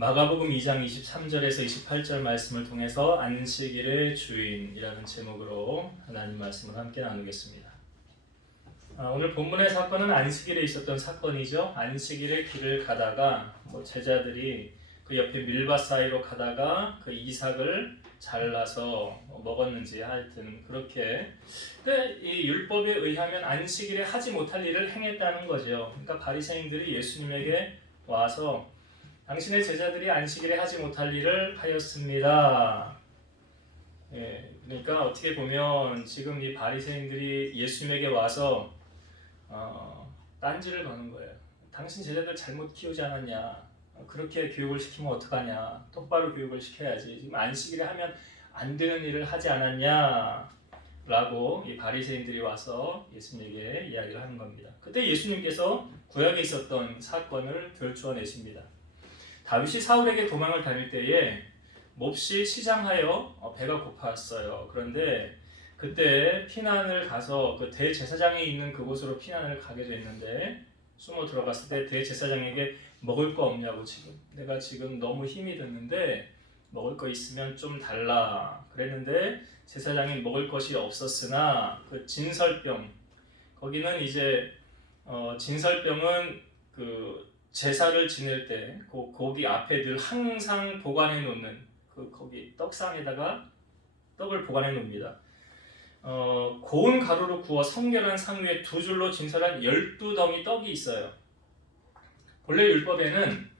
마가복음 2장 23절에서 28절 말씀을 통해서 안식일의 주인이라는 제목으로 하나님 말씀을 함께 나누겠습니다. 오늘 본문의 사건은 안식일에 있었던 사건이죠. 안식일의 길을 가다가 제자들이 그 옆에 밀밭 사이로 가다가 그 이삭을 잘라서 먹었는지 하여튼 그렇게 이 율법에 의하면 안식일에 하지 못할 일을 행했다는 거죠. 그러니까 바리새인들이 예수님에게 와서 당신의 제자들이 안식일에 하지 못할 일을 하였습니다. 그러니까 어떻게 보면 지금 이 바리새인들이 예수님에게 와서 딴지를 거는 거예요. 당신 제자들 잘못 키우지 않았냐? 그렇게 교육을 시키면 어떡하냐? 똑바로 교육을 시켜야지. 지금 안식일에 하면 안 되는 일을 하지 않았냐? 라고 이 바리새인들이 와서 예수님에게 이야기를 하는 겁니다. 그때 예수님께서 구약에 있었던 사건을 들추어내십니다. 다윗이 사울에게 도망을 다닐 때에 몹시 시장하여 배가 고팠어요. 그런데 그때 피난을 가서 그 대제사장이 있는 그곳으로 피난을 가게 됐는데 숨어 들어갔을 때 대제사장에게 먹을 거 없냐고, 내가 지금 너무 힘이 드는데 먹을 거 있으면 좀 달라 그랬는데 제사장이 먹을 것이 없었으나 그 진설병, 거기는 이제 진설병은 그 제사를 지낼 때 거기 앞에 늘 항상 보관해 놓는 거기 떡상에다가 떡을 보관해 놓습니다. 고운 가루로 구워 성결한 상 위에 두 줄로 진설한 12덩이 떡이 있어요. 본래 율법에는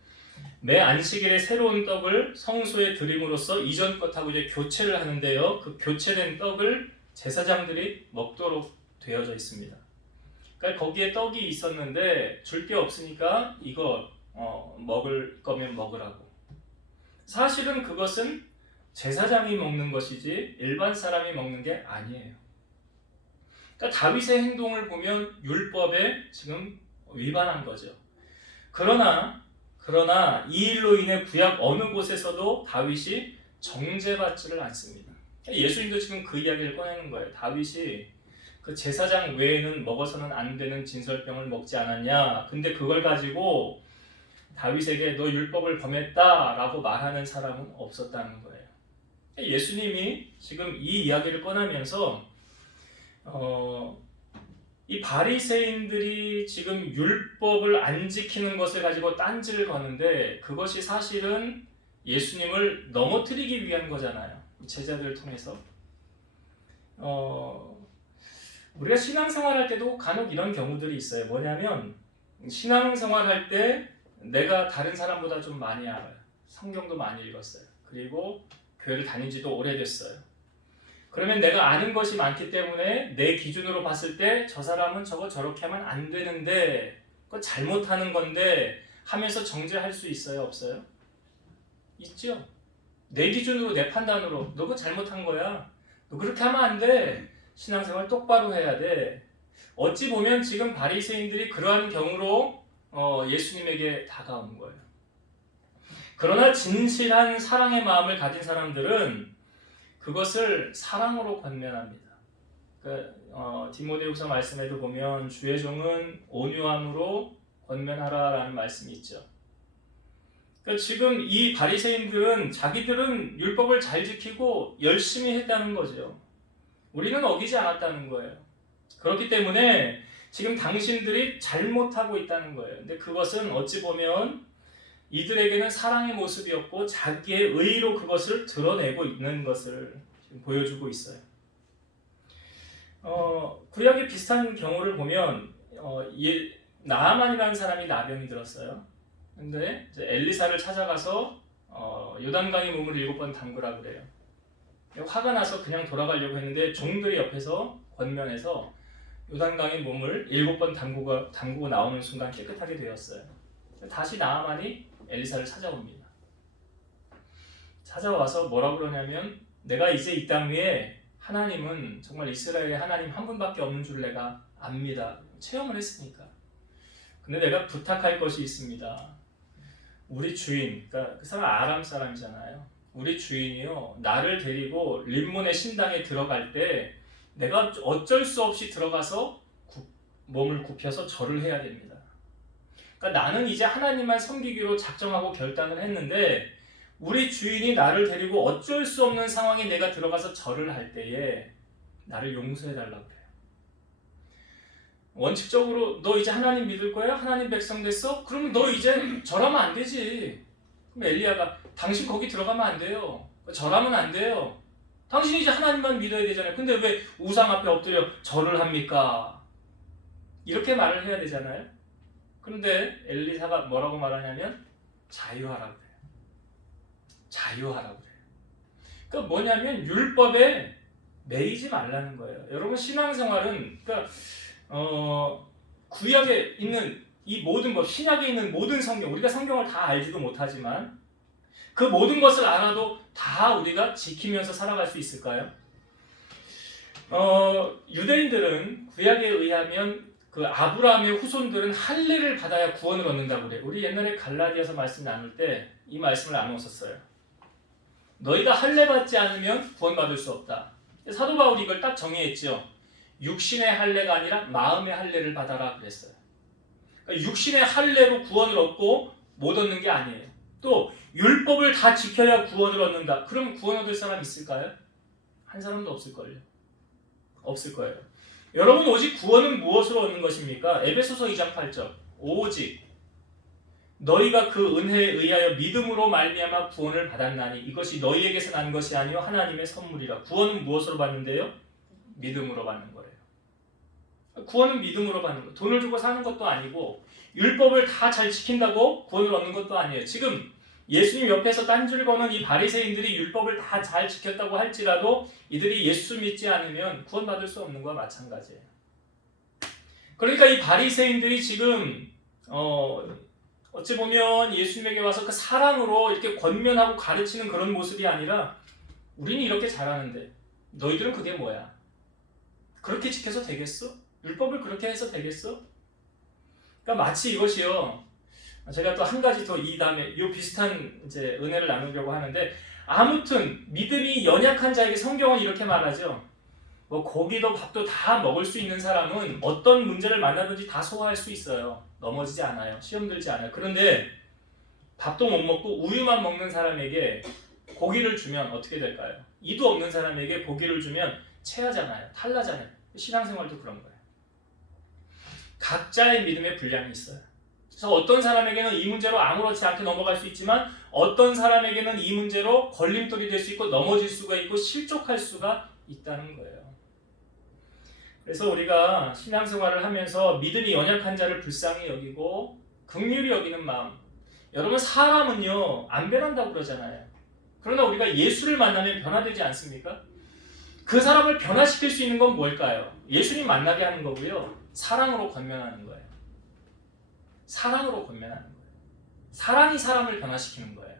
매 안식일에 새로운 떡을 성소에 드림으로써 이전 것하고 이제 교체를 하는데요. 그 교체된 떡을 제사장들이 먹도록 되어져 있습니다. 그러니까 거기에 떡이 있었는데 줄 게 없으니까 이거 먹을 거면 먹으라고. 사실은 그것은 제사장이 먹는 것이지 일반 사람이 먹는 게 아니에요. 그러니까 다윗의 행동을 보면 율법에 지금 위반한 거죠. 그러나 이 일로 인해 구약 어느 곳에서도 다윗이 정죄받지를 않습니다. 예수님도 지금 그 이야기를 꺼내는 거예요. 다윗이 그 제사장 외에는 먹어서는 안 되는 진설병을 먹지 않았냐. 근데 그걸 가지고 다윗에게 너 율법을 범했다라고 말하는 사람은 없었다는 거예요. 예수님이 지금 이 이야기를 꺼내면서 이 바리새인들이 지금 율법을 안 지키는 것을 가지고 딴지를 거는데 그것이 사실은 예수님을 넘어뜨리기 위한 거잖아요. 제자들을 통해서. 우리가 신앙생활할 때도 간혹 이런 경우들이 있어요. 뭐냐면 신앙생활할 때 내가 다른 사람보다 좀 많이 알아요. 성경도 많이 읽었어요. 그리고 교회를 다닌 지도 오래됐어요. 그러면 내가 아는 것이 많기 때문에 내 기준으로 봤을 때 저 사람은 저렇게 하면 안 되는데 그거 잘못하는 건데 하면서 정죄할 수 있어요? 없어요? 있죠. 내 기준으로, 내 판단으로 너 그거 잘못한 거야. 너 그렇게 하면 안 돼. 신앙생활 똑바로 해야 돼. 어찌 보면 지금 바리새인들이 그러한 경우로 예수님에게 다가온 거예요. 그러나 진실한 사랑의 마음을 가진 사람들은 그것을 사랑으로 권면합니다. 디모데후서 말씀에도 보면 주의 종은 온유함으로 권면하라라는 말씀이 있죠. 그러니까 지금 이 바리새인들은 자기들은 율법을 잘 지키고 열심히 했다는 거죠. 우리는 어기지 않았다는 거예요. 그렇기 때문에 지금 당신들이 잘못하고 있다는 거예요. 근데 그것은 어찌 보면 이들에게는 사랑의 모습이었고 자기의 의로 그것을 드러내고 있는 것을 지금 보여주고 있어요. 구약의 비슷한 경우를 보면 나아만이라는 사람이 나병이 들었어요. 근데 이제 엘리사를 찾아가서 요단강의 몸을 7번 담그라 그래요. 화가 나서 그냥 돌아가려고 했는데 종들이 옆에서 권면해서 요단강의 몸을 7번 담그고 나오는 순간 깨끗하게 되었어요. 다시 나아만이 엘리사를 찾아옵니다. 찾아와서 뭐라고 그러냐면 내가 이제 이 땅 위에 하나님은 정말 이스라엘의 하나님 한 분밖에 없는 줄 내가 압니다. 체험을 했으니까. 근데 내가 부탁할 것이 있습니다. 우리 주인, 그러니까 그 사람 아람 사람이잖아요. 우리 주인이요, 나를 데리고 림몬의 신당에 들어갈 때 내가 어쩔 수 없이 들어가서 몸을 굽혀서 절을 해야 됩니다. 그러니까 나는 이제 하나님만 섬기기로 작정하고 결단을 했는데 우리 주인이 나를 데리고 어쩔 수 없는 상황에 내가 들어가서 절을 할 때에 나를 용서해달라고 그래요. 원칙적으로 너 이제 하나님 믿을 거야? 하나님 백성 됐어? 그러면 너 이제 절하면 안 되지. 그럼 엘리야가 당신 거기 들어가면 안 돼요. 절하면 안 돼요. 당신이 이제 하나님만 믿어야 되잖아요. 근데 왜 우상 앞에 엎드려 절을 합니까? 이렇게 말을 해야 되잖아요. 그런데 엘리사가 뭐라고 말하냐면 자유하라고 그래요. 자유하라고 그래요. 그러니까 뭐냐면 율법에 매이지 말라는 거예요. 여러분 신앙생활은 그러니까 구약에 있는 이 모든 것, 신약에 있는 모든 성경, 우리가 성경을 다 알지도 못하지만 그 모든 것을 알아도 다 우리가 지키면서 살아갈 수 있을까요? 유대인들은 구약에 의하면 그 아브라함의 후손들은 할례를 받아야 구원을 얻는다고 그래요. 우리 옛날에 갈라디아서 말씀 나눌 때 이 말씀을 나눴었어요. 너희가 할례 받지 않으면 구원받을 수 없다. 사도 바울이 이걸 딱 정의했죠. 육신의 할례가 아니라 마음의 할례를 받아라 그랬어요. 그러니까 육신의 할례로 구원을 얻고 못 얻는 게 아니에요. 또 율법을 다 지켜야 구원을 얻는다. 그럼 구원 얻을 사람 있을까요? 한 사람도 없을걸요. 없을 거예요. 여러분 오직 구원은 무엇으로 얻는 것입니까? 에베소서 2장 8절 오직 너희가 그 은혜에 의하여 믿음으로 말미암아 구원을 받았나니 이것이 너희에게서 난 것이 아니요 하나님의 선물이라. 구원은 무엇으로 받는데요? 믿음으로 받는 거예요. 구원은 믿음으로 받는 거. 돈을 주고 사는 것도 아니고 율법을 다 잘 지킨다고 구원을 얻는 것도 아니에요. 지금 예수님 옆에서 딴줄 거는 이 바리새인들이 율법을 다 잘 지켰다고 할지라도 이들이 예수 믿지 않으면 구원받을 수 없는 것과 마찬가지예요. 그러니까 이 바리새인들이 지금 어찌 보면 예수님에게 와서 그 사랑으로 이렇게 권면하고 가르치는 그런 모습이 아니라 우리는 이렇게 잘하는데 너희들은 그게 뭐야? 그렇게 지켜서 되겠어? 율법을 그렇게 해서 되겠어? 그러니까 마치 이것이요. 제가 또 한 가지 더 이 다음에 이 비슷한 이제 은혜를 나누려고 하는데 아무튼 믿음이 연약한 자에게 성경은 이렇게 말하죠. 뭐 고기도 밥도 다 먹을 수 있는 사람은 어떤 문제를 만나든지 다 소화할 수 있어요. 넘어지지 않아요. 시험 들지 않아요. 그런데 밥도 못 먹고 우유만 먹는 사람에게 고기를 주면 어떻게 될까요? 이도 없는 사람에게 고기를 주면 체하잖아요. 탈나잖아요. 신앙생활도 그런 거예요. 각자의 믿음의 분량이 있어요. 그래서 어떤 사람에게는 이 문제로 아무렇지 않게 넘어갈 수 있지만 어떤 사람에게는 이 문제로 걸림돌이 될 수 있고 넘어질 수가 있고 실족할 수가 있다는 거예요. 그래서 우리가 신앙생활을 하면서 믿음이 연약한 자를 불쌍히 여기고 긍휼히 여기는 마음. 여러분 사람은요 안 변한다고 그러잖아요. 그러나 우리가 예수를 만나면 변화되지 않습니까? 그 사람을 변화시킬 수 있는 건 뭘까요? 예수님 만나게 하는 거고요. 사랑으로 권면하는 거예요. 사랑으로 권면하는 거예요. 사랑이 사람을 변화시키는 거예요.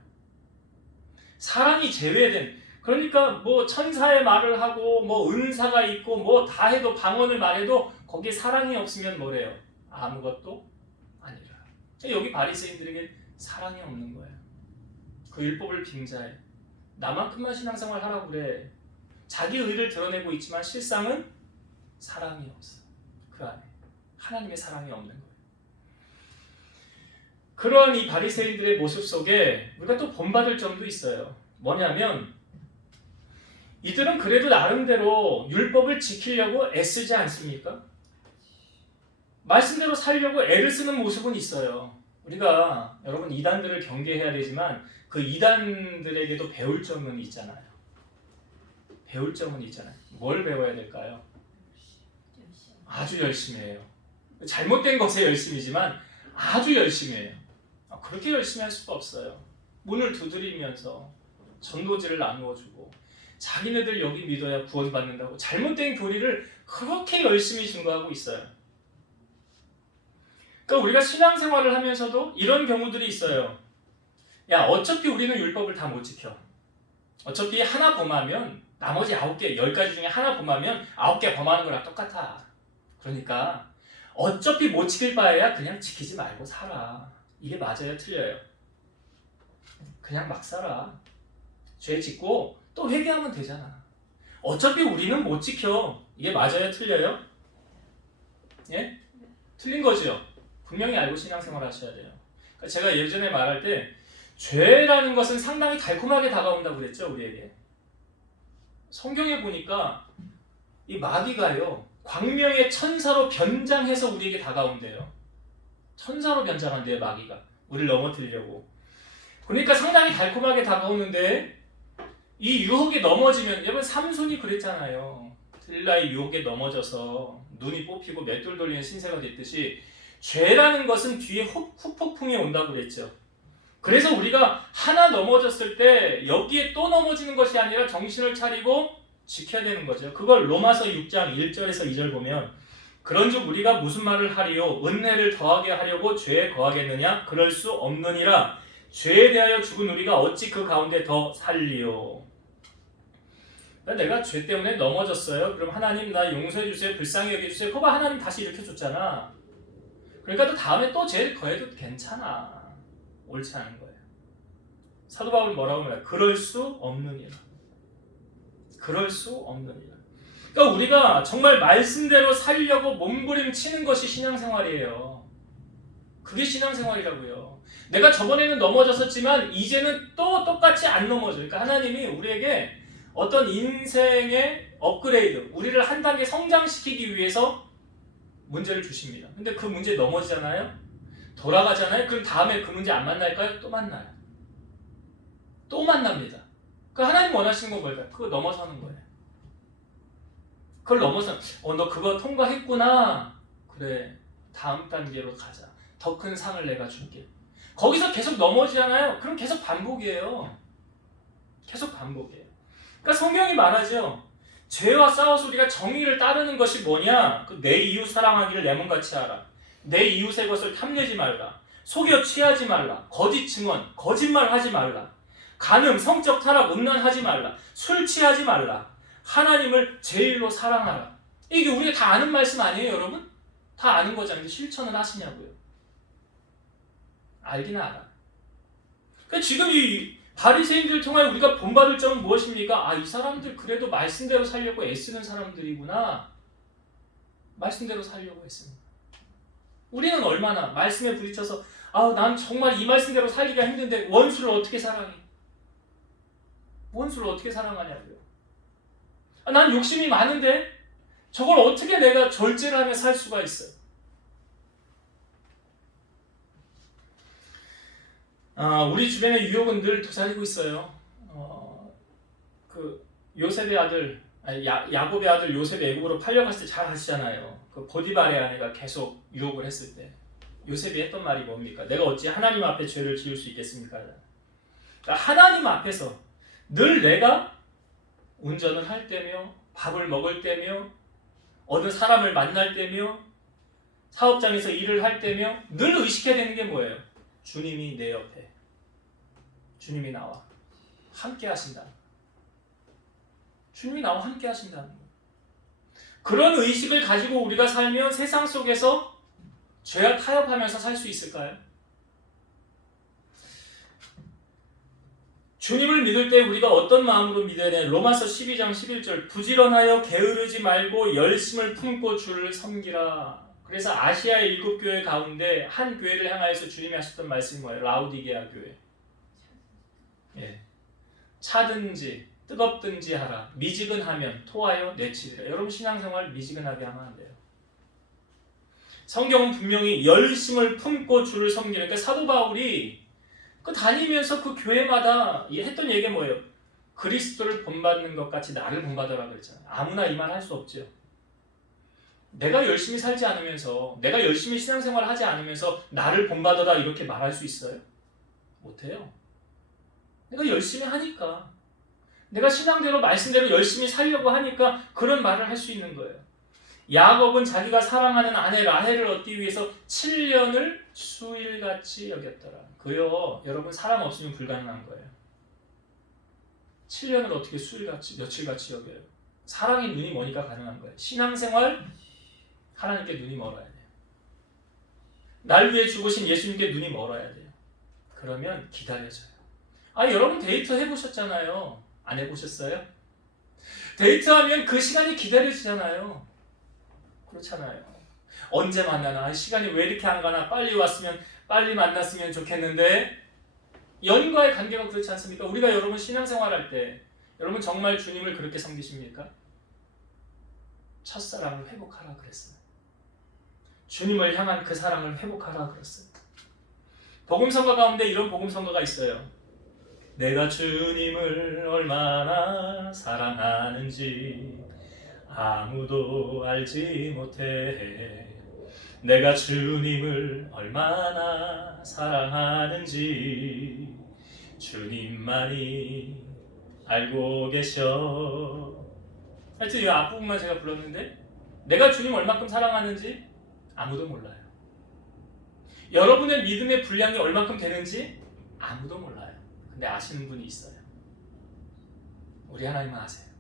사랑이 제외된, 그러니까 뭐 천사의 말을 하고 뭐 은사가 있고 뭐 다 해도 방언을 말해도 거기에 사랑이 없으면 뭐래요? 아무것도 아니라. 여기 바리새인들에게 사랑이 없는 거예요. 그 율법을 빙자해. 나만큼만 신앙생활 하라고 그래. 자기 의를 드러내고 있지만 실상은 사랑이 없어. 그 안에 하나님의 사랑이 없는 거예요. 그런 이 바리새인들의 모습 속에 우리가 또 본받을 점도 있어요. 뭐냐면 이들은 그래도 나름대로 율법을 지키려고 애쓰지 않습니까? 말씀대로 살려고 애를 쓰는 모습은 있어요. 우리가 여러분 이단들을 경계해야 되지만 그 이단들에게도 배울 점은 있잖아요. 배울 점은 있잖아요. 뭘 배워야 될까요? 아주 열심히 해요. 잘못된 것에 열심이지만 아주 열심히 해요. 그렇게 열심히 할 수가 없어요. 문을 두드리면서 전도지를 나누어주고 자기네들 여기 믿어야 구원받는다고 잘못된 교리를 그렇게 열심히 증거하고 있어요. 그러니까 우리가 신앙생활을 하면서도 이런 경우들이 있어요. 야, 어차피 우리는 율법을 다 못 지켜. 어차피 하나 범하면 나머지 9개, 10가지 중에 하나 범하면 9개 범하는 거랑 똑같아. 그러니까 어차피 못 지킬 바에야 그냥 지키지 말고 살아. 이게 맞아요? 틀려요? 그냥 막 살아. 죄 짓고 또 회개하면 되잖아. 어차피 우리는 못 지켜. 이게 맞아요? 틀려요? 예? 틀린 거죠? 분명히 알고 신앙생활 하셔야 돼요. 그러니까 제가 예전에 말할 때 죄라는 것은 상당히 달콤하게 다가온다고 그랬죠, 우리에게. 성경에 보니까 이 마귀가요, 광명의 천사로 변장해서 우리에게 다가온대요. 천사로 변장한대요, 마귀가. 우리를 넘어뜨리려고. 그러니까 상당히 달콤하게 다가오는데 이 유혹에 넘어지면, 여러분 삼손이 그랬잖아요. 들라의 유혹에 넘어져서 눈이 뽑히고 맷돌 돌리는 신세가 됐듯이 죄라는 것은 뒤에 후폭풍이 온다고 그랬죠. 그래서 우리가 하나 넘어졌을 때 여기에 또 넘어지는 것이 아니라 정신을 차리고 지켜야 되는 거죠. 그걸 로마서 6장 1절에서 2절 보면, 그런즉 우리가 무슨 말을 하리요? 은혜를 더하게 하려고 죄에 거하겠느냐? 그럴 수 없느니라. 죄에 대하여 죽은 우리가 어찌 그 가운데 더 살리요? 내가 죄 때문에 넘어졌어요. 그럼 하나님 나 용서해 주세요. 불쌍히 여겨주세요. 그거 하나님 다시 일으켜줬잖아. 그러니까 또 다음에 또 죄를 거해도 괜찮아. 옳지 않은 거예요. 사도 바울은 뭐라고 말해요? 그럴 수 없느니라. 그럴 수 없느니라. 그러니까 우리가 정말 말씀대로 살려고 몸부림치는 것이 신앙생활이에요. 그게 신앙생활이라고요. 내가 저번에는 넘어졌었지만 이제는 또 똑같이 안 넘어져. 그러니까 하나님이 우리에게 어떤 인생의 업그레이드, 우리를 한 단계 성장시키기 위해서 문제를 주십니다. 근데 그 문제에 넘어지잖아요? 돌아가잖아요? 그럼 다음에 그 문제 안 만날까요? 또 만나요. 또 만납니다. 그 하나님 원하시는 건 뭘까요? 그거 넘어서는 거예요. 그걸 넘어서, 너 그거 통과했구나. 그래, 다음 단계로 가자. 더 큰 상을 내가 줄게. 거기서 계속 넘어지잖아요? 그럼 계속 반복이에요. 계속 반복이에요. 그러니까 성경이 말하죠. 죄와 싸워서 우리가 정의를 따르는 것이 뭐냐? 내 이웃 사랑하기를 내 몸같이 하라. 내 이웃의 것을 탐내지 말라. 속여 취하지 말라. 거짓 증언, 거짓말하지 말라. 간음, 성적 타락, 음란하지 말라. 술 취하지 말라. 하나님을 제일로 사랑하라. 이게 우리가 다 아는 말씀 아니에요, 여러분? 다 아는 거잖아요. 실천을 하시냐고요. 알긴 알아. 그러니까 지금 이 바리새인들을 통하여 우리가 본받을 점은 무엇입니까? 이 사람들 그래도 말씀대로 살려고 애쓰는 사람들이구나. 말씀대로 살려고 애씁니다. 우리는 얼마나 말씀에 부딪혀서 난 정말 이 말씀대로 살기가 힘든데 원수를 어떻게 사랑해? 원수를 어떻게 사랑하냐고요. 난 욕심이 많은데 저걸 어떻게 내가 절제를 하며 살 수가 있어요? 우리 주변에 유혹은 늘 도사리고 있어요. 그 요셉의 아들, 야곱의 아들 요셉이 애굽으로 팔려갔을 때 잘 아시잖아요. 그 보디발의 아내가 계속 유혹을 했을 때 요셉이 했던 말이 뭡니까? 내가 어찌 하나님 앞에 죄를 지을 수 있겠습니까? 그러니까 하나님 앞에서 늘 내가 운전을 할 때며 밥을 먹을 때며 어느 사람을 만날 때며 사업장에서 일을 할 때며 늘 의식해야 되는 게 뭐예요? 주님이 내 옆에, 주님이 나와 함께 하신다. 주님이 나와 함께 하신다는 거예요. 그런 의식을 가지고 우리가 살면 세상 속에서 죄와 타협하면서 살 수 있을까요? 주님을 믿을 때 우리가 어떤 마음으로 믿어야 되냐? 로마서 12장 11절 부지런하여 게으르지 말고 열심을 품고 주를 섬기라. 그래서 아시아의 7교회 가운데 한 교회를 향하여서 주님이 하셨던 말씀이 뭐예요? 라우디게아 교회. 차든지 뜨겁든지 하라. 미지근하면 토하여 내치리라. 여러분 신앙생활 미지근하게 하면 안 돼요. 성경은 분명히 열심을 품고 주를 섬기는, 그러니까 사도 바울이 다니면서 그 교회마다 했던 얘기가 뭐예요? 그리스도를 본받는 것 같이 나를 본받아라 그랬잖아요. 아무나 이 말 할 수 없죠. 내가 열심히 살지 않으면서, 내가 열심히 신앙생활을 하지 않으면서 나를 본받아라 이렇게 말할 수 있어요? 못해요. 내가 열심히 하니까, 내가 신앙대로 말씀대로 열심히 살려고 하니까 그런 말을 할 수 있는 거예요. 야곱은 자기가 사랑하는 아내 라헬을 얻기 위해서 7년을 수일같이 여겼더라. 그요, 여러분 사랑 없으면 불가능한 거예요. 7년을 어떻게 수일같이, 며칠같이 여겨요? 사랑이 눈이 머니까 가능한 거예요. 신앙생활, 하나님께 눈이 멀어야 돼요. 날 위해 죽으신 예수님께 눈이 멀어야 돼요. 그러면 기다려져요. 여러분 데이트 해보셨잖아요. 안 해보셨어요? 데이트하면 그 시간이 기다려지잖아요. 그렇잖아요. 언제 만나나? 시간이 왜 이렇게 안 가나? 빨리 왔으면, 빨리 만났으면 좋겠는데 연인과의 관계가 그렇지 않습니까? 우리가 여러분 신앙생활할 때 여러분 정말 주님을 그렇게 섬기십니까? 첫사랑을 회복하라 그랬어요. 주님을 향한 그 사랑을 회복하라 그랬어요. 복음성가 가운데 이런 복음성가가 있어요. 내가 주님을 얼마나 사랑하는지 아무도 알지 못해. 내가 주님을 얼마나 사랑하는지 주님만이 알고 계셔. 하여튼 이 앞부분만 제가 불렀는데 내가 주님 얼마큼 사랑하는지 아무도 몰라요. 여러분의 믿음의 분량이 얼마큼 되는지 아무도 몰라요. 근데 아시는 분이 있어요. 우리 하나님은 아세요.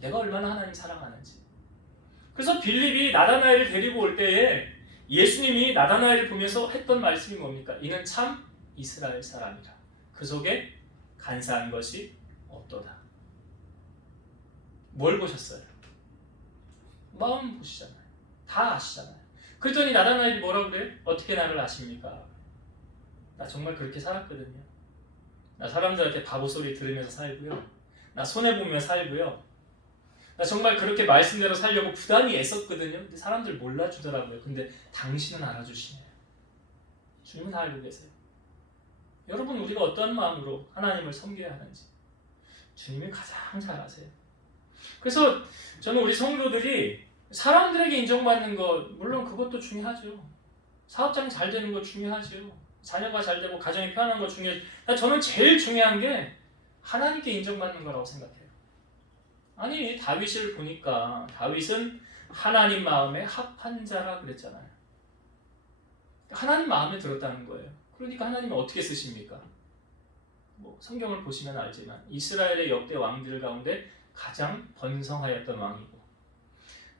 내가 얼마나 하나님 사랑하는지. 그래서 빌립이 나다나엘을 데리고 올 때에 예수님이 나다나엘을 보면서 했던 말씀이 뭡니까? 이는 참 이스라엘 사람이라. 그 속에 간사한 것이 없도다. 뭘 보셨어요? 마음 보시잖아요. 다 아시잖아요. 그랬더니 나다나엘이 뭐라고 그래? 어떻게 나를 아십니까? 나 정말 그렇게 살았거든요. 나 사람들한테 바보 소리 들으면서 살고요. 나 손해보며 살고요. 나 정말 그렇게 말씀대로 살려고 부단히 애썼거든요. 근데 사람들 몰라주더라고요. 근데 당신은 알아주시네요. 주님은 다 알고 계세요. 여러분 우리가 어떠한 마음으로 하나님을 섬겨야 하는지 주님이 가장 잘 아세요. 그래서 저는 우리 성도들이 사람들에게 인정받는 것 물론 그것도 중요하죠. 사업장이 잘 되는 거 중요하죠. 자녀가 잘 되고 가정이 편안한 거 중요하죠. 저는 제일 중요한 게 하나님께 인정받는 거라고 생각해요. 아니 다윗을 보니까 다윗은 하나님 마음에 합한 자라 그랬잖아요. 하나님 마음에 들었다는 거예요. 그러니까 하나님은 어떻게 쓰십니까? 뭐 성경을 보시면 알지만 이스라엘의 역대 왕들 가운데 가장 번성하였던 왕이고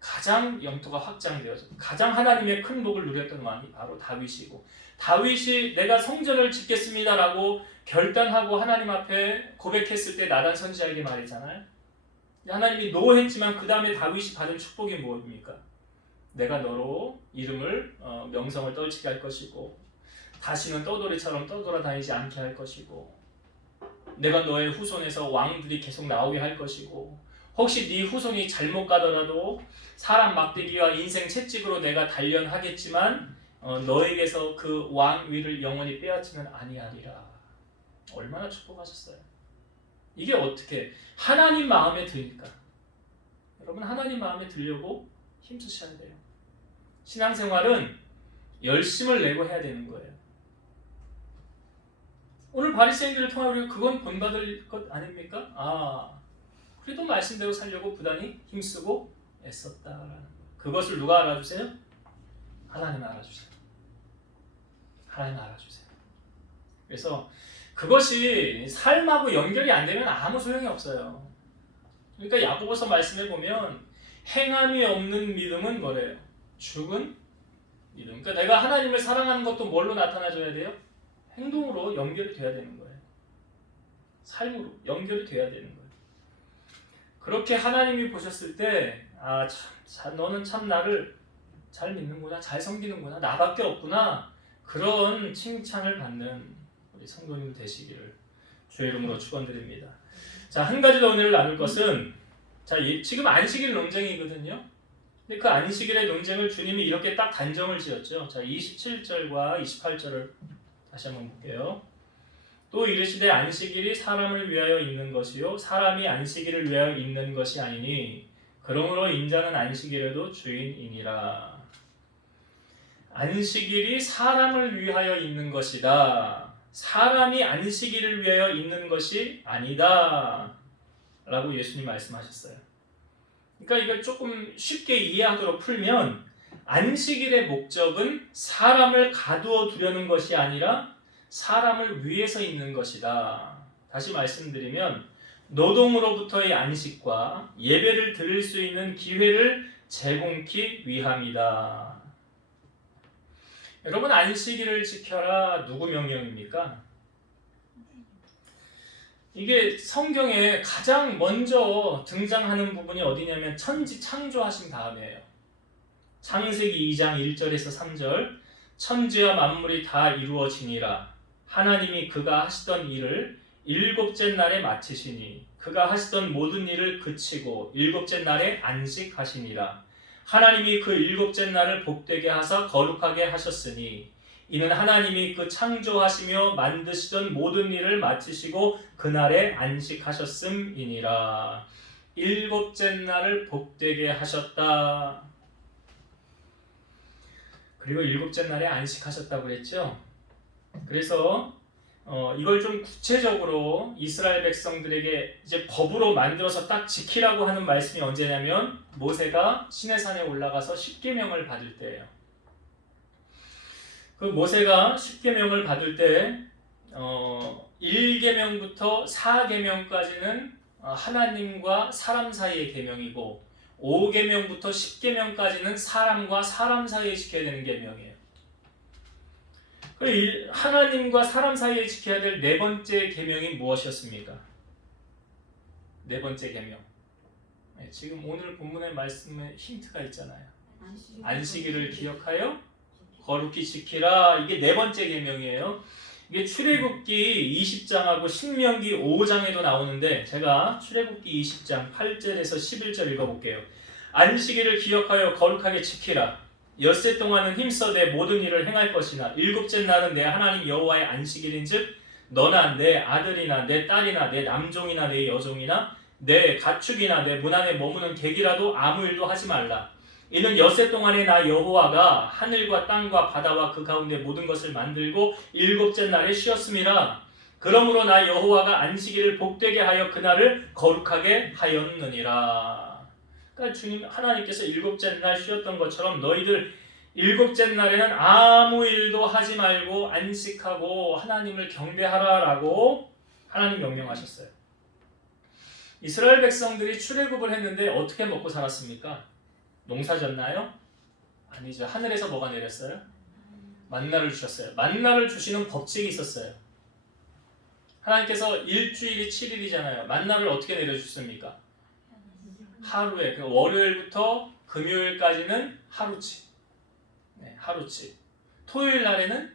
가장 영토가 확장되어서 가장 하나님의 큰 복을 누렸던 왕이 바로 다윗이고 다윗이 내가 성전을 짓겠습니다라고 결단하고 하나님 앞에 고백했을 때 나단 선지자에게 말했잖아요. 하나님이 노했지만 그 다음에 다윗이 받은 축복이 뭡니까? 내가 너로 이름을 명성을 떨치게 할 것이고 다시는 떠돌이처럼 떠돌아다니지 않게 할 것이고 내가 너의 후손에서 왕들이 계속 나오게 할 것이고 혹시 네 후손이 잘못 가더라도 사람 막대기와 인생 채찍으로 내가 단련하겠지만 너에게서 그 왕위를 영원히 빼앗지는 아니하리라. 얼마나 축복하셨어요. 이게 어떻게 하나님 마음에 드니까. 여러분 하나님 마음에 들려고 힘쓰셔야 돼요. 신앙생활은 열심을 내고 해야 되는 거예요. 오늘 바리새인들을 통해 우리가 그건 본받을 것 아닙니까? 그래도 말씀대로 살려고 부단히 힘쓰고 애썼다라는 거. 그것을 누가 알아주세요? 하나님 알아주세요. 하나님 알아주세요. 그래서 그것이 삶하고 연결이 안 되면 아무 소용이 없어요. 그러니까 야고보서 말씀해 보면 행함이 없는 믿음은 뭐래요? 죽은 믿음. 그러니까 내가 하나님을 사랑하는 것도 뭘로 나타나줘야 돼요? 행동으로 연결이 돼야 되는 거예요. 삶으로 연결이 돼야 되는 거예요. 그렇게 하나님이 보셨을 때 너는 참 나를 잘 믿는구나, 잘 섬기는구나, 나밖에 없구나 그런 칭찬을 받는 우리 성도님 되시기를 주의 이름으로 축원드립니다. 자, 한 가지 더 오늘 나눌 것은 지금 안식일 논쟁이거든요. 근데 그 안식일의 논쟁을 주님이 이렇게 딱 단정을 지었죠. 자, 27절과 28절을 다시 한번 볼게요. 또 이르시되 안식일이 사람을 위하여 있는 것이요 사람이 안식일을 위하여 있는 것이 아니니 그러므로 인자는 안식일에도 주인이니라. 안식일이 사람을 위하여 있는 것이다. 사람이 안식일을 위하여 있는 것이 아니다. 라고 예수님 말씀하셨어요. 그러니까 이걸 조금 쉽게 이해하도록 풀면 안식일의 목적은 사람을 가두어 두려는 것이 아니라 사람을 위해서 있는 것이다. 다시 말씀드리면 노동으로부터의 안식과 예배를 드릴 수 있는 기회를 제공하기 위함이다. 여러분 안식일을 지켜라 누구 명령입니까? 이게 성경에 가장 먼저 등장하는 부분이 어디냐면 천지 창조하신 다음에요. 창세기 2장 1절에서 3절 천지와 만물이 다 이루어지니라. 하나님이 그가 하시던 일을 일곱째 날에 마치시니 그가 하시던 모든 일을 그치고 일곱째 날에 안식하시니라. 하나님이 그 일곱째 날을 복되게 하사 거룩하게 하셨으니 이는 하나님이 그 창조하시며 만드시던 모든 일을 마치시고 그날에 안식하셨음이니라. 일곱째 날을 복되게 하셨다. 그리고 일곱째 날에 안식하셨다고 그랬죠. 그래서 이걸 좀 구체적으로 이스라엘 백성들에게 이제 법으로 만들어서 딱 지키라고 하는 말씀이 언제냐면 모세가 시내산에 올라가서 십계명을 받을 때예요. 그 모세가 십계명을 받을 때 1계명부터 4계명까지는 하나님과 사람 사이의 계명이고 5계명부터 10계명까지는 사람과 사람 사이에 지켜야 되는 계명이에요. 하나님과 사람 사이에 지켜야 될 네 번째 계명이 무엇이었습니까? 네 번째 계명. 지금 오늘 본문의 말씀에 힌트가 있잖아요. 안식일을 기억하여 거룩히 지키라. 이게 네 번째 계명이에요. 이게 출애굽기 20장하고 신명기 5장에도 나오는데 제가 출애굽기 20장 8절에서 11절 읽어볼게요. 안식일을 기억하여 거룩하게 지키라. 엿새 동안은 힘써 내 모든 일을 행할 것이나 일곱째 날은 내 하나님 여호와의 안식일인즉 너나 내 아들이나 내 딸이나 내 남종이나 내 여종이나 내 가축이나 내 문 안에 머무는 객이라도 아무 일도 하지 말라. 이는 엿새 동안에 나 여호와가 하늘과 땅과 바다와 그 가운데 모든 것을 만들고 일곱째 날에 쉬었음이라. 그러므로 나 여호와가 안식일을 복되게 하여 그날을 거룩하게 하였느니라. 그러니까 주님 하나님께서 일곱째 날 쉬었던 것처럼 너희들 일곱째 날에는 아무 일도 하지 말고 안식하고 하나님을 경배하라라고 하나님 명령하셨어요. 이스라엘 백성들이 출애굽을 했는데 어떻게 먹고 살았습니까? 농사 졌나요? 아니죠. 하늘에서 뭐가 내렸어요? 만나를 주셨어요. 만나를 주시는 법칙이 있었어요. 하나님께서 일주일이 7일이잖아요. 만나를 어떻게 내려주셨습니까? 하루에, 월요일부터 금요일까지는 하루치. 하루치. 토요일 날에는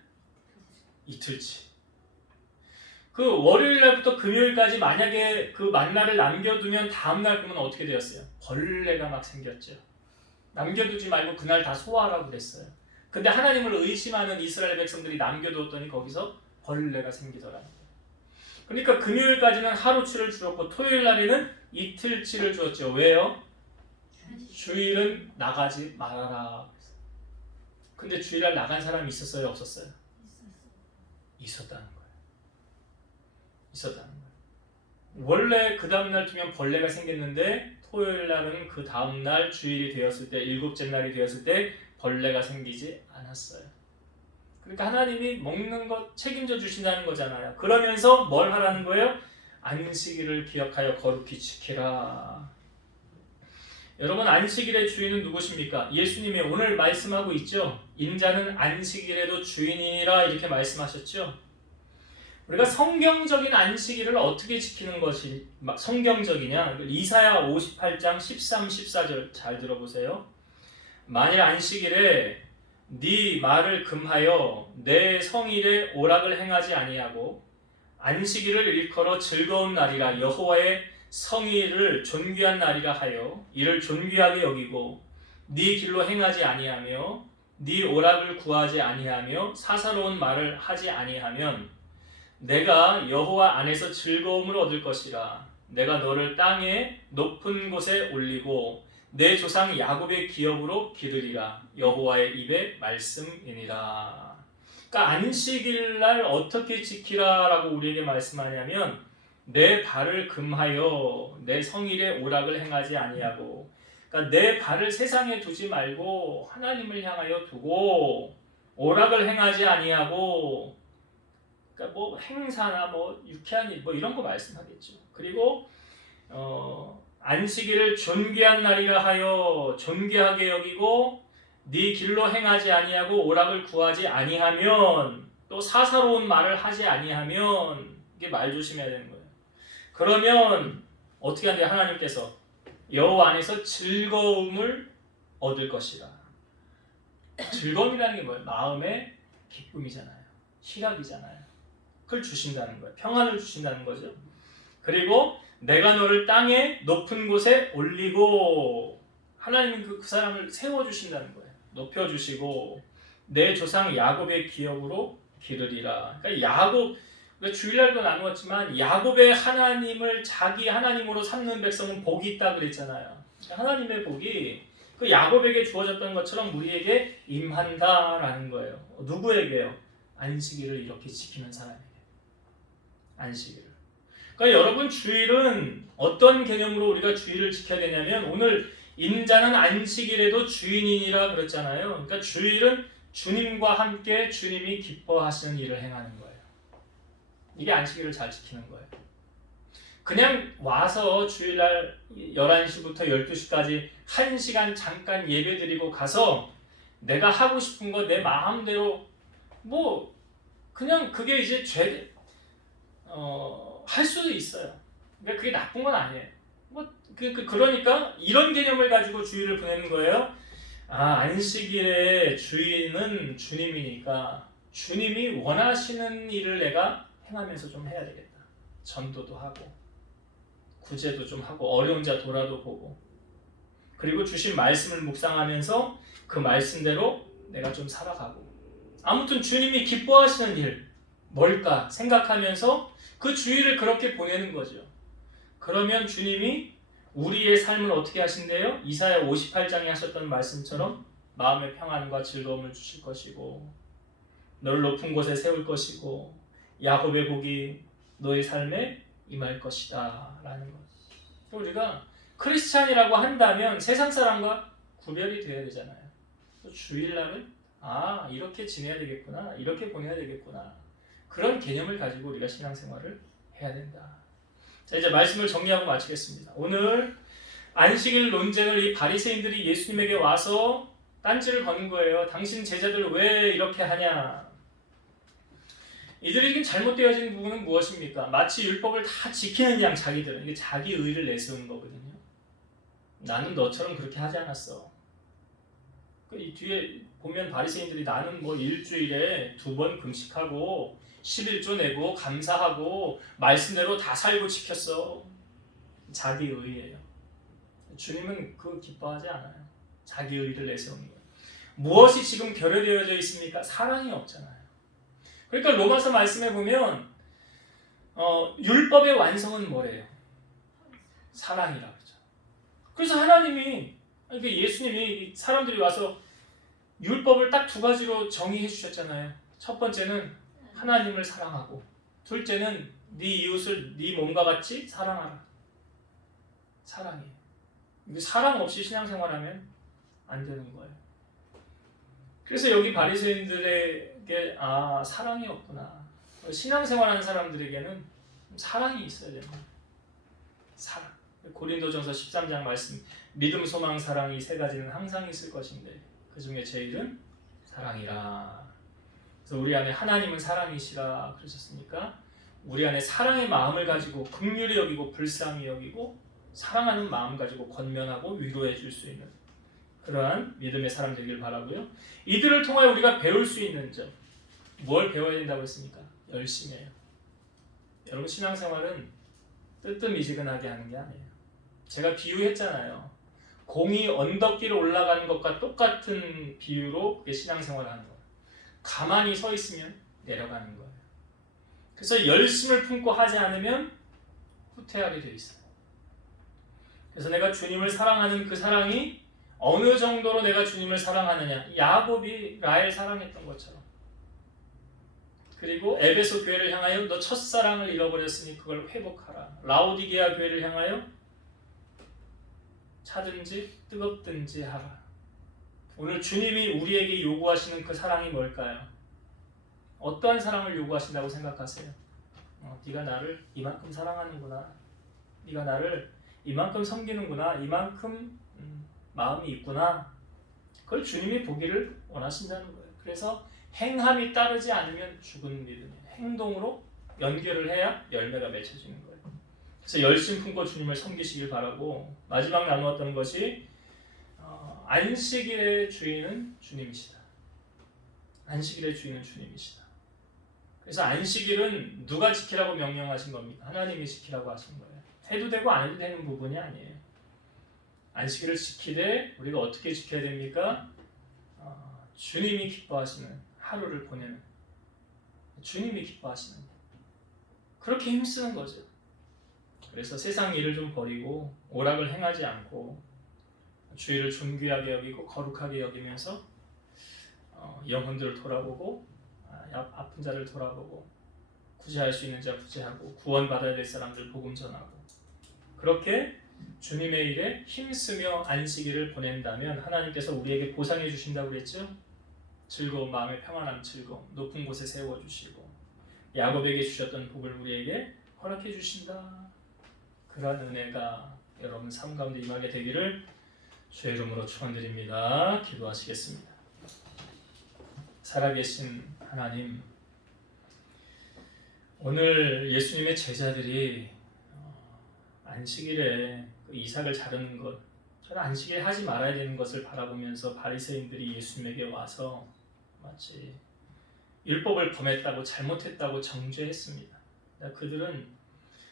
이틀치. 그 월요일 날부터 금요일까지 만약에 그 만나를 남겨두면 다음날 그러면 어떻게 되었어요? 벌레가 막 생겼죠. 남겨두지 말고 그날 다 소화하라고 그랬어요. 근데 하나님을 의심하는 이스라엘 백성들이 남겨두었더니 거기서 벌레가 생기더라고요. 그러니까 금요일까지는 하루치를 주었고 토요일 날에는 이틀치를 주었죠. 왜요? 주일은 나가지 말아라. 근데 주일날 나간 사람이 있었어요? 없었어요? 있었다는 거예요. 있었다는 거예요. 원래 그 다음날 두면 벌레가 생겼는데 토요일 날은 그 다음날 주일이 되었을 때 일곱째 날이 되었을 때 벌레가 생기지 않았어요. 그러니까 하나님이 먹는 것 책임져 주신다는 거잖아요. 그러면서 뭘 하라는 거예요? 안식일을 기억하여 거룩히 지키라. 여러분 안식일의 주인은 누구십니까? 예수님이 오늘 말씀하고 있죠. 인자는 안식일에도 주인이니라 이렇게 말씀하셨죠. 우리가 성경적인 안식일을 어떻게 지키는 것이 성경적이냐? 이사야 58장 13, 14절 잘 들어보세요. 만일 안식일에 네 말을 금하여 내 성일에 오락을 행하지 아니하고 안식일을 일컬어 즐거운 날이라 여호와의 성일을 존귀한 날이라 하여 이를 존귀하게 여기고 네 길로 행하지 아니하며 네 오락을 구하지 아니하며 사사로운 말을 하지 아니하면 내가 여호와 안에서 즐거움을 얻을 것이라. 내가 너를 땅의 높은 곳에 올리고 내 조상 야곱의 기업으로 기르리라. 여호와의 입의 말씀이니라. 그러니까 안식일날 어떻게 지키라라고 우리에게 말씀하냐면 내 발을 금하여 내 성일에 오락을 행하지 아니하고, 그러니까 내 발을 세상에 두지 말고 하나님을 향하여 두고 오락을 행하지 아니하고, 그러니까 뭐 행사나 뭐 유쾌한 일 뭐 이런 거 말씀하겠죠. 그리고 안식일을 존귀한 날이라 하여 존귀하게 여기고 네 길로 행하지 아니하고 오락을 구하지 아니하면 또 사사로운 말을 하지 아니하면 이게 말 조심해야 되는 거예요. 그러면 어떻게 한대요? 하나님께서 여호와 안에서 즐거움을 얻을 것이라. 즐거움이라는 게 뭐예요? 마음의 기쁨이잖아요. 희락이잖아요. 그걸 주신다는 거예요. 평안을 주신다는 거죠. 그리고 내가 너를 땅의 높은 곳에 올리고, 하나님은 그 사람을 세워주신다는 거예요. 높여주시고 내 조상 야곱의 기업으로 기르리라. 그러니까 야곱, 주일날도 나누었지만 야곱의 하나님을 자기 하나님으로 삼는 백성은 복이 있다 그랬잖아요. 하나님의 복이 그 야곱에게 주어졌던 것처럼 우리에게 임한다라는 거예요. 누구에게요? 안식일을 이렇게 지키는 사람에게. 안식일을. 그러니까 여러분, 주일은 어떤 개념으로 우리가 주일을 지켜야 되냐면, 오늘 인자는 안식일에도 주인이니라 그랬잖아요. 그러니까 주일은 주님과 함께 주님이 기뻐하시는 일을 행하는 거예요. 이게 안식일을 잘 지키는 거예요. 그냥 와서 주일날 11시부터 12시까지 1시간 잠깐 예배드리고 가서 내가 하고 싶은 거 내 마음대로 뭐 그냥 그게 이제 할 수도 있어요. 그러니까 그게 나쁜 건 아니에요. 그러니까 이런 개념을 가지고 주일을 보내는 거예요. 안식일의 주인은 주님이니까 주님이 원하시는 일을 내가 행하면서 좀 해야 되겠다. 전도도 하고 구제도 좀 하고 어려운 자 돌아도 보고, 그리고 주신 말씀을 묵상하면서 그 말씀대로 내가 좀 살아가고, 아무튼 주님이 기뻐하시는 일 뭘까 생각하면서 그 주일을 그렇게 보내는 거죠. 그러면 주님이 우리의 삶을 어떻게 하신대요? 이사야 58장에 하셨던 말씀처럼 마음의 평안과 즐거움을 주실 것이고, 너를 높은 곳에 세울 것이고, 야곱의 복이 너의 삶에 임할 것이다 라는 것. 우리가 크리스찬이라고 한다면 세상 사람과 구별이 돼야 되잖아요. 주일날은 이렇게 지내야 되겠구나, 이렇게 보내야 되겠구나, 그런 개념을 가지고 우리가 신앙생활을 해야 된다. 자, 이제 말씀을 정리하고 마치겠습니다. 오늘 안식일 논쟁을 이 바리새인들이 예수님에게 와서 딴지를 거는 거예요. 당신 제자들 왜 이렇게 하냐. 이들이 잘못되어진 부분은 무엇입니까? 마치 율법을 다 지키는 양 자기들은, 이게 자기 의를 내세우는 거거든요. 나는 너처럼 그렇게 하지 않았어. 이 뒤에 보면 바리새인들이 나는 뭐 일주일에 2번 금식하고 11조 내고 감사하고 말씀대로 다 살고 지켰어. 자기 의예요. 주님은 그거 기뻐하지 않아요. 자기 의를 내세우는 거예요. 무엇이 지금 결여되어져 있습니까? 사랑이 없잖아요. 그러니까 로마서 말씀에 보면 율법의 완성은 뭐래요? 사랑이라 그러죠. 그래서 하나님이, 그러니까 예수님이 사람들이 와서 율법을 딱 2가지로 정의해 주셨잖아요. 첫 번째는 하나님을 사랑하고, 둘째는 네 이웃을 네 몸과 같이 사랑하라. 사랑이에요. 사랑 없이 신앙생활하면 안 되는 거예요. 그래서 여기 바리새인들에게 사랑이 없구나. 신앙생활하는 사람들에게는 사랑이 있어야 됩니다. 사랑. 고린도전서 13장 말씀, 믿음, 소망, 사랑 이 3가지는 항상 있을 것인데 그 중에 제일은 사랑이라. 그래서 우리 안에 하나님은 사랑이시라 그러셨으니까 우리 안에 사랑의 마음을 가지고 긍휼히 여기고 불쌍히 여기고 사랑하는 마음 가지고 권면하고 위로해 줄 수 있는 그러한 믿음의 사람 되길 바라고요. 이들을 통하여 우리가 배울 수 있는 점, 뭘 배워야 된다고 했습니까? 열심히 해요. 여러분, 신앙생활은 뜨뜻미지근하게 하는 게 아니에요. 제가 비유했잖아요. 공이 언덕길을 올라가는 것과 똑같은 비유로 그게 신앙생활을 하는 거예요. 가만히 서 있으면 내려가는 거예요. 그래서 열심을 품고 하지 않으면 후퇴하게 돼 있어요. 그래서 내가 주님을 사랑하는 그 사랑이 어느 정도로 내가 주님을 사랑하느냐, 야곱이 라헬 사랑했던 것처럼. 그리고 에베소 교회를 향하여 너 첫사랑을 잃어버렸으니 그걸 회복하라. 라오디게아 교회를 향하여 차든지 뜨겁든지 하라. 오늘 주님이 우리에게 요구하시는 그 사랑이 뭘까요? 어떠한 사랑을 요구하신다고 생각하세요? 네가 나를 이만큼 사랑하는구나, 네가 나를 이만큼 섬기는구나, 이만큼 마음이 있구나. 그걸 주님이 보기를 원하신다는 거예요. 그래서 행함이 따르지 않으면 죽은 믿음이에요. 행동으로 연결을 해야 열매가 맺혀지는 거예요. 그래서 열심 품고 주님을 섬기시길 바라고, 마지막 나누었던 것이 안식일의 주인은 주님이시다. 안식일의 주인은 주님이시다. 그래서 안식일은 누가 지키라고 명령하신 겁니까? 하나님이 지키라고 하신 거예요. 해도 되고 안 해도 되는 부분이 아니에요. 안식일을 지키되 우리가 어떻게 지켜야 됩니까? 주님이 기뻐하시는 하루를 보내는, 주님이 기뻐하시는, 그렇게 힘쓰는 거죠. 그래서 세상 일을 좀 버리고 오락을 행하지 않고 주의를 존귀하게 여기고 거룩하게 여기면서 영혼들을 돌아보고 아픈 자를 돌아보고 구제할 수 있는 자 구제하고 구원받아야 될 사람들 복음 전하고, 그렇게 주님의 일에 힘쓰며 안식일을 보낸다면 하나님께서 우리에게 보상해 주신다고 그랬죠. 즐거움, 마음의 평안함, 즐거움, 높은 곳에 세워주시고 야곱에게 주셨던 복을 우리에게 허락해 주신다. 그러한 은혜가 여러분 삶 가운데 임하게 되기를 주의 이름으로 축원드립니다. 기도하시겠습니다. 살아계신 하나님, 오늘 예수님의 제자들이 안식일에 이삭을 자르는 것, 저는 안식일에 하지 말아야 되는 것을 바라보면서 바리새인들이 예수님에게 와서 마치 율법을 범했다고 잘못했다고 정죄했습니다. 그들은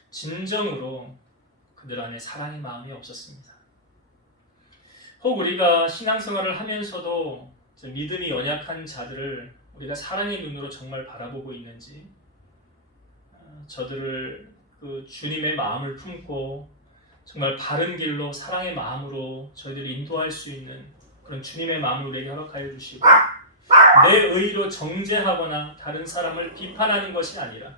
진정으로 그들 안에 사랑의 마음이 없었습니다. 혹 우리가 신앙생활을 하면서도 믿음이 연약한 자들을 우리가 사랑의 눈으로 정말 바라보고 있는지, 저들을 그 주님의 마음을 품고 정말 바른 길로 사랑의 마음으로 저희들을 인도할 수 있는 그런 주님의 마음을 우리에게 허락하여 주시고, 내 의로 정죄하거나 다른 사람을 비판하는 것이 아니라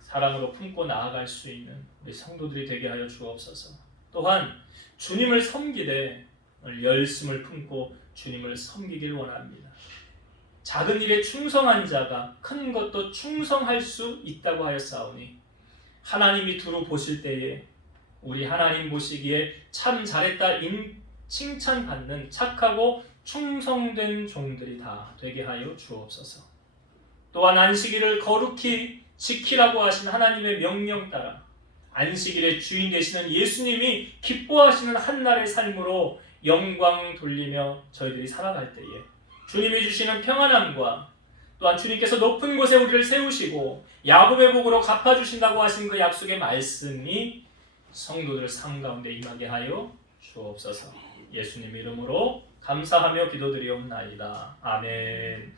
사랑으로 품고 나아갈 수 있는 우리 성도들이 되게 하여 주옵소서. 또한 주님을 섬기되 열심을 품고 주님을 섬기길 원합니다. 작은 일에 충성한 자가 큰 것도 충성할 수 있다고 하였사오니, 하나님이 두루 보실 때에 우리 하나님 보시기에 참 잘했다 칭찬받는 착하고 충성된 종들이 다 되게 하여 주옵소서. 또한 안식일을 거룩히 지키라고 하신 하나님의 명령 따라 안식일의 주인 되시는 예수님이 기뻐하시는 한날의 삶으로 영광 돌리며 저희들이 살아갈 때에 주님이 주시는 평안함과 또한 주님께서 높은 곳에 우리를 세우시고 야곱의 복으로 갚아주신다고 하신 그 약속의 말씀이 성도들 삶 가운데 임하게 하여 주옵소서. 예수님 이름으로 감사하며 기도드리옵나이다. 아멘.